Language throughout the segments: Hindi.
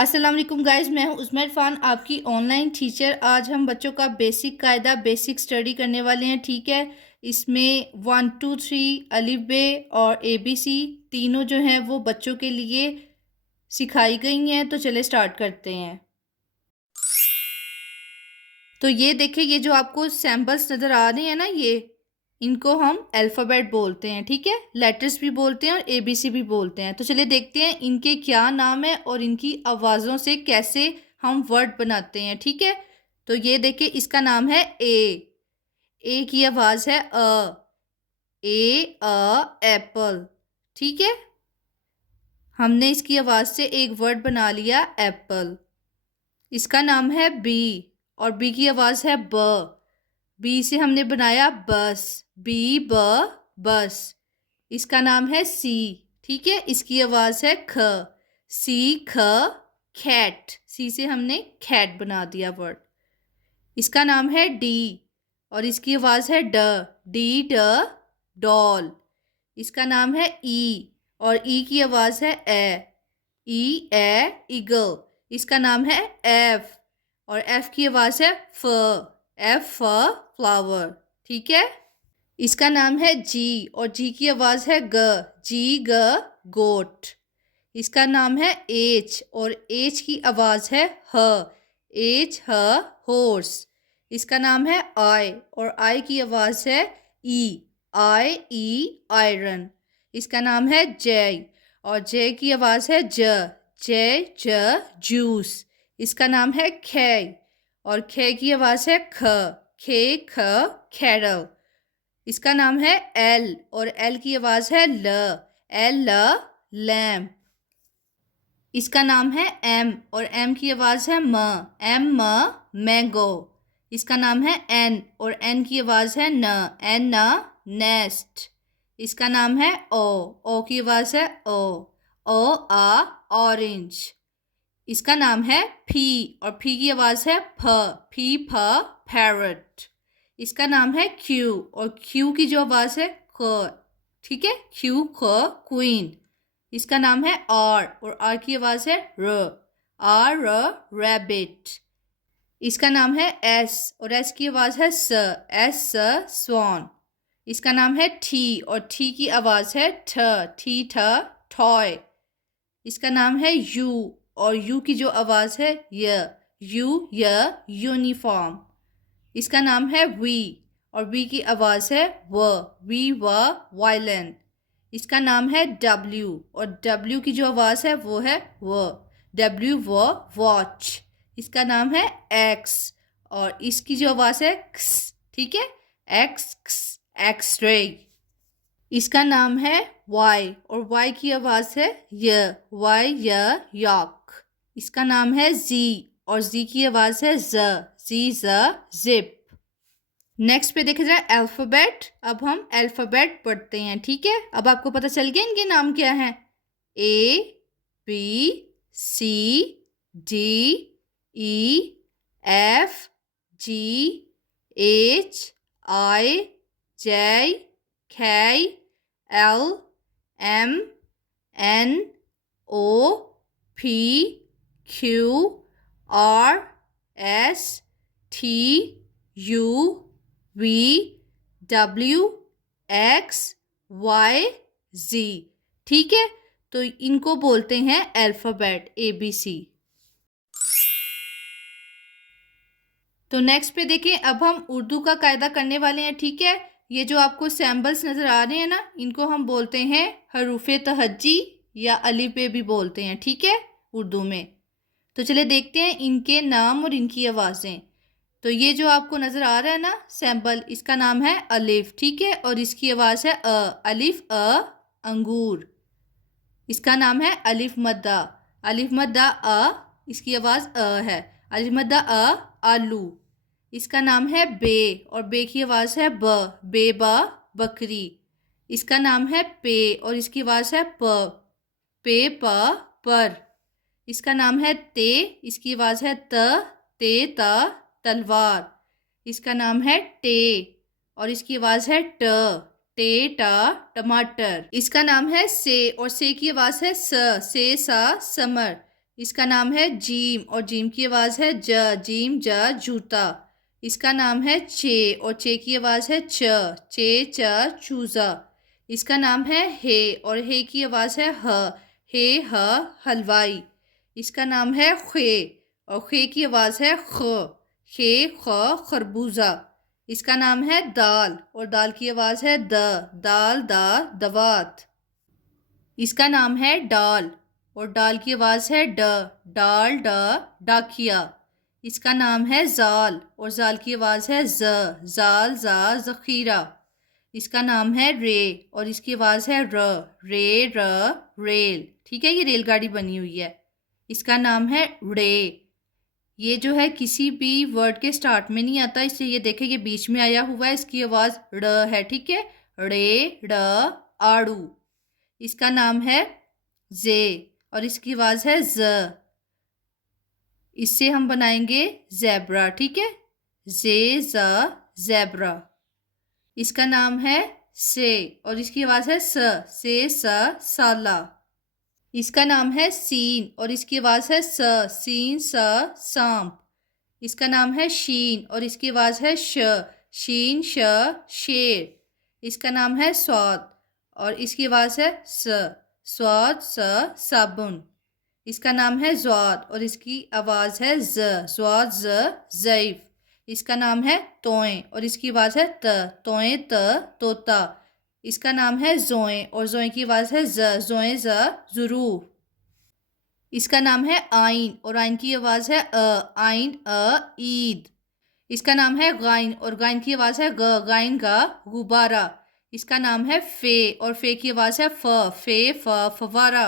अस्सलाम वालेकुम गाइस, मैं हूं उस्मा इरफान, आपकी ऑनलाइन टीचर। आज हम बच्चों का बेसिक कायदा बेसिक स्टडी करने वाले हैं। ठीक है, इसमें 1 2 3 अलिफ बे और ABC तीनों जो हैं वो बच्चों के लिए सिखाई गई हैं। तो चले स्टार्ट करते हैं। तो ये देखिए, ये जो आपको सैम्पल्स नज़र आ रहे हैं ना, ये इनको हम अल्फ़ाबेट बोलते हैं। ठीक है, लेटर्स भी बोलते हैं और ABC भी बोलते हैं। तो चलिए देखते हैं इनके क्या नाम है और इनकी आवाज़ों से कैसे हम वर्ड बनाते हैं। ठीक है, तो ये देखिए, इसका नाम है ए की आवाज़ है एप्पल। ठीक है, हमने इसकी आवाज़ से एक वर्ड बना लिया एप्पल। इसका नाम है बी और बी की आवाज़ है बी से हमने बनाया बस, बस। इसका नाम है सी। ठीक है, इसकी आवाज़ है ख, कैट। सी से हमने कैट बना दिया वर्ड। इसका नाम है डी और इसकी आवाज़ है ड, डॉल। इसका नाम है ई और ई की आवाज़ है ईगल। इसका नाम है एफ और एफ की आवाज़ है एफ फ्लावर। ठीक है, इसका नाम है जी और जी की आवाज़ है गोट। इसका नाम है एच और एच की आवाज़ है हॉर्स। इसका नाम है आई और आई की आवाज़ है आयरन। इसका नाम है जे और जे की आवाज़ है जूस। इसका नाम है खे और खे की आवाज़ है कैरल। इसका नाम है एल और एल की आवाज़ है लैम्प। इसका नाम है एम और एम की आवाज़ है मैंगो। इसका नाम है एन और एन की आवाज़ है नेस्ट। इसका नाम है ओ की आवाज़ है ऑरेंज। इसका नाम है फी और फी की आवाज़ है पैरट। इसका नाम है क्यू और क्यू की जो आवाज़ है ठीक है, क्वीन। इसका नाम है आर और आर की आवाज़ है रैबिट। इसका नाम है एस और एस की आवाज़ है स्वान। इसका नाम है टी और टी की आवाज़ है टॉय। इसका नाम है यू और यू की जो आवाज़ है यूनिफॉर्म। इसका नाम है वी और वी की आवाज़ है वायलेंट। इसका नाम है डब्ल्यू और डब्ल्यू की जो आवाज़ है वो है वॉच। इसका नाम है एक्स और इसकी जो आवाज़ है क्स। ठीक है, एक्सरे। इसका नाम है वाई और वाई की आवाज़ है यॉक। इसका नाम है जी और जी की आवाज़ है जिप। नेक्स्ट पे देखा जाए अल्फ़ाबेट। अब हम अल्फ़ाबेट पढ़ते हैं। ठीक है, अब आपको पता चल गया इनके नाम क्या हैं। ABCD EFGHILMNOPQRSTUVWXYZ। ठीक है, तो इनको बोलते हैं अल्फ़ाबेट ABC। तो नेक्स्ट पे देखें, अब हम उर्दू का कायदा करने वाले हैं। ठीक है, ये जो आपको सैम्बल्स नज़र आ रहे हैं ना, इनको हम बोलते हैं हरूफ तहज्जी या अलिफ बे भी बोलते हैं। ठीक है, उर्दू में। तो चले देखते हैं इनके नाम और इनकी आवाज़ें। तो ये जो आपको नज़र आ रहा है ना सैम्बल, इसका नाम है अलिफ। ठीक है, और इसकी आवाज़ है अलिफ अंगूर। इसका नाम है अलिफ मद्दा इसकी आवाज़ है। अलिफ मद्दा आलू। इसका नाम है बे और बे की आवाज़ है बकरी। इसका नाम है पे और इसकी आवाज़ है पर। इसका नाम है ते, इसकी आवाज़ है तलवार। इसका नाम है टे और इसकी आवाज़ है टमाटर। इसका नाम है से और से की आवाज़ है समर। इसका नाम है जीम और जीम की आवाज़ है ज, जीम ज जूता। इसका नाम है चे और चे की आवाज़ है च, चे च चूज़ा। इसका नाम है हे और हे की आवाज़ है ह, हे ह हलवाई। इसका नाम है खे और खे की आवाज़ है ख, खे ख खरबूजा। इसका नाम है दाल और दाल की आवाज़ है द, दाल दा दवात। इसका नाम है डाल और डाल की आवाज़ है ड, डाल ड डाकिया। इसका नाम है जाल और जाल की आवाज़ है ज, जाल जा ज़ख़ीरा। इसका नाम है रे और इसकी आवाज़ है र, रे र रेल। ठीक है, ये रेलगाड़ी बनी हुई है। इसका नाम है रे। ये जो है किसी भी वर्ड के स्टार्ट में नहीं आता, इसलिए ये देखें ये बीच में आया हुआ है, इसकी आवाज़ ड़ है। ठीक है, रे ड़ आड़ू। इसका नाम है जे और इसकी आवाज़ है ज। इससे हम बनाएंगे ज़ेब्रा। ठीक है, जे ज ज़ेब्रा। इसका नाम है से और इसकी आवाज़ है स, से स साला। इसका नाम है सीन और इसकी आवाज़ है स, सीन स सांप। इसका नाम है शीन और इसकी आवाज़ है श, शीन श शेर। इसका नाम है स्वाद और इसकी आवाज़ है स, स्वाद स साबुन। इसका नाम है ज़्वाद और इसकी आवाज़ है ज, ज़्वाद ज ज़ईफ़। इसका नाम है तोएं और इसकी आवाज़ है त, तोएं त तोता। इसका नाम है ज़ोएं और ज़ोएं की आवाज़ है ज, ज़ोएं ज ज़ुरूफ़। इसका नाम है आइन और आइन की आवाज़ है आइन ईद। इसका नाम है गाइन और गाइन की आवाज़ है ग, गाइन गा गुब्बारा। इसका नाम है फे और फे की आवाज़ है फ, फे फ फवारा।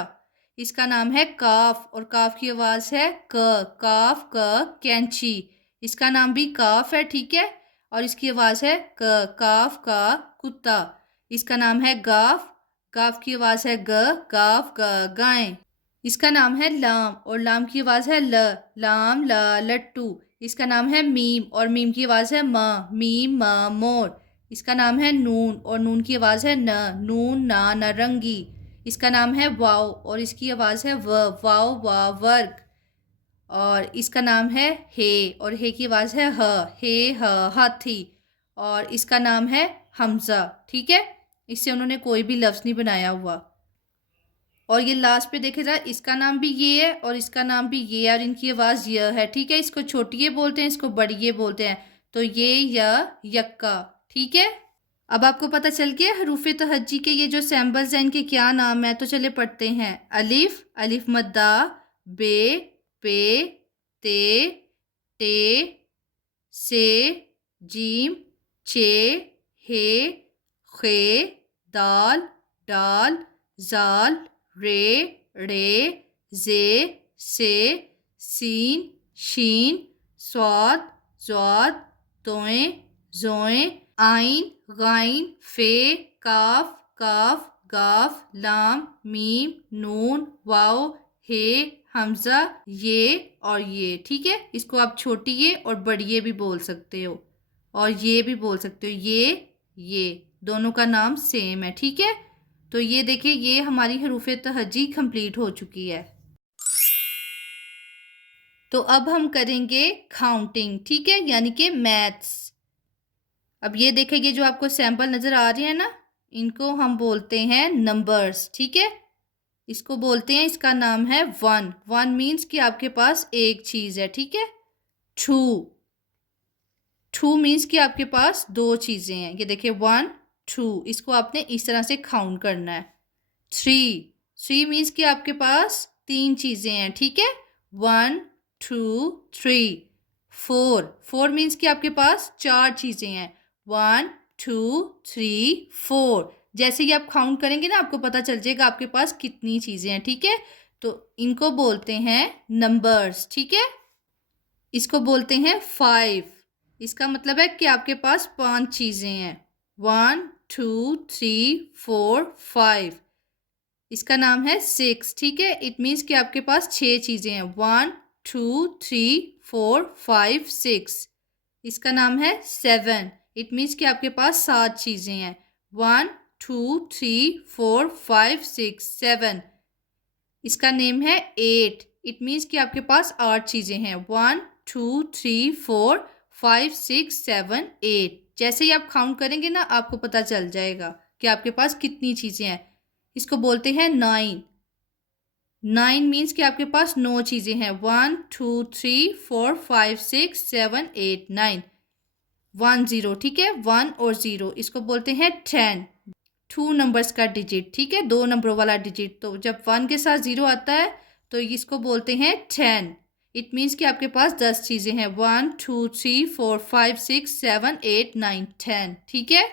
इसका नाम है काफ और काफ की आवाज़ है क, काफ क कैंची। इसका नाम भी काफ है। ठीक है, और इसकी आवाज़ है क, काफ का कुत्ता। इसका नाम है गाफ, गाफ की आवाज़ है ग, गाफ ग गाय। इसका नाम है लाम और लाम की आवाज़ है ल, लाम ल लट्टू। इसका नाम है मीम और मीम की आवाज़ है म, मीम म मोर। इसका नाम है नून और नून की आवाज़ है न, नून ना नारंगी। इसका नाम है वाव और इसकी आवाज़ है व, वाव वा वर्ग। और इसका नाम है हे और हे की आवाज़ है ह, हे ह हाथी। और इसका नाम है हमज़ा। ठीक है, इससे उन्होंने कोई भी लफ्ज़ नहीं बनाया हुआ। और ये लास्ट पे देखे जाए, इसका नाम भी ये है और इसका नाम भी ये है और इनकी आवाज़ य है। ठीक है, इसको छोटी ये बोलते हैं, इसको बड़ी ये बोलते हैं। तो ये यक्का। ठीक है, अब आपको पता चल गया हरूफ तहज्जी के ये जो सैम्बल्स हैं इनके क्या नाम है। तो चले पढ़ते हैं। अलिफ, अलिफ मद्दा, बे, पे, ते, टे, से, जीम, चे, हे, खे, दाल, डाल, जाल, रे, रे, जे, से, सीन, शीन, स्वाद, ज़्वाद, तोएं, ज़ोएं, आइन, गाइन, फे, काफ, काफ, गाफ, लाम, मीम, नून, वाव, हे, हमज़ा, ये और ये। ठीक है, इसको आप छोटी ये और बड़ी ये भी बोल सकते हो और ये भी बोल सकते हो। ये दोनों का नाम सेम है। ठीक है, तो ये देखिए ये हमारी हरूफ तहज्जी कंप्लीट हो चुकी है। तो अब हम करेंगे काउंटिंग। ठीक है, यानी कि मैथ्स। अब ये देखिए ये जो आपको सैंपल नज़र आ रहे हैं ना, इनको हम बोलते हैं नंबर्स। ठीक है, इसको बोलते हैं, इसका नाम है वन। वन मीन्स कि आपके पास एक चीज़ है। ठीक है, टू, टू मीन्स कि आपके पास दो चीज़ें हैं। ये देखिए वन टू, इसको आपने इस तरह से काउंट करना है। थ्री, थ्री मीन्स कि आपके पास तीन चीज़ें हैं। ठीक है, one two three. Four, four means कि आपके पास चार चीज़ें हैं। One two three four. जैसे ही आप काउंट करेंगे ना आपको पता चल जाएगा आपके पास कितनी चीज़ें हैं। ठीक है, तो इनको बोलते हैं नंबर्स। ठीक है, इसको बोलते हैं फाइव। इसका मतलब है कि आपके पास पांच चीज़ें हैं। One two three four five. इसका नाम है सिक्स। ठीक है, इट मीन्स कि आपके पास छः चीज़ें हैं। One two three four five six. इसका नाम है सेवन। इट मीन्स कि आपके पास सात चीज़ें हैं। One two three four five six seven. इसका नेम है एट। इट मीन्स कि आपके पास 8 चीज़ें हैं। 1 2 3 4 5 6 7 8। जैसे ही आप काउंट करेंगे ना आपको पता चल जाएगा कि आपके पास कितनी चीज़ें हैं। इसको बोलते हैं 9। 9 मीन्स कि आपके पास 9 चीज़ें हैं। 1 2 3 4 5 6 7 8 9। 1 0, ठीक है, 1 और 0 इसको बोलते हैं 10। 2 नंबर्स का डिजिट, ठीक है, 2 नंबरों वाला डिजिट। तो जब 1 के साथ 0 आता है तो इसको बोलते हैं 10। इट मीन्स कि आपके पास 10 चीज़ें हैं। 1 2 3 4 5 6 7 8 9 10, ठीक है।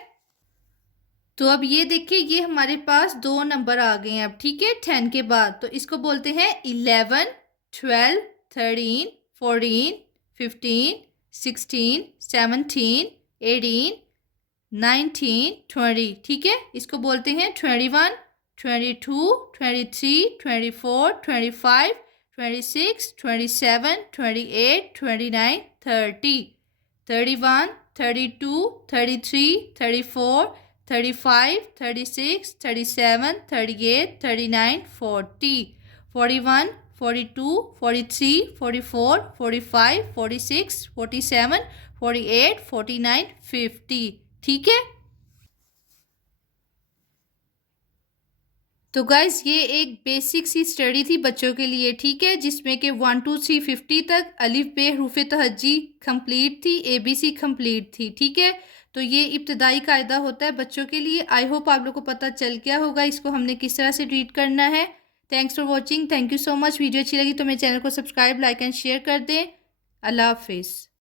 तो अब ये देखिए, ये हमारे पास 2 नंबर आ गए हैं अब, ठीक है, 10 के बाद। तो इसको बोलते हैं 11 12 13 14 15 16 17 18 19 20, ठीक है। इसको बोलते हैं 21 22 23 24 25 26 27 28 29 30 31 32 33 34 35 36 37 38 39 40 41 42 43 44 45 46 47 48 49 50, ठीक है। तो गाइज ये एक बेसिक सी स्टडी थी बच्चों के लिए, ठीक है, जिसमें कि 1 2 3 50 तक अलिफ बे हरूफ तहज्जी कंप्लीट थी, ABC कंप्लीट थी, ठीक है। तो ये इब्तदाई कायदा होता है बच्चों के लिए। आई होप आप लोग को पता चल गया होगा इसको हमने किस तरह से रीड करना है। Thanks for watching, thank you so much. Video अच्छी लगी तो मेरे चैनल को सब्सक्राइब, लाइक एंड शेयर कर दें। अल्लाह हाफिज़।